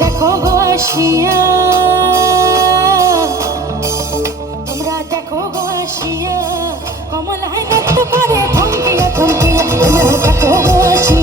দেখো গো আসিয়া, তোমরা দেখো গো আসিয়া, কমলায় নাট্য করে থমকিয়া থমকিয়া, তোমরা দেখো গো আসিয়া।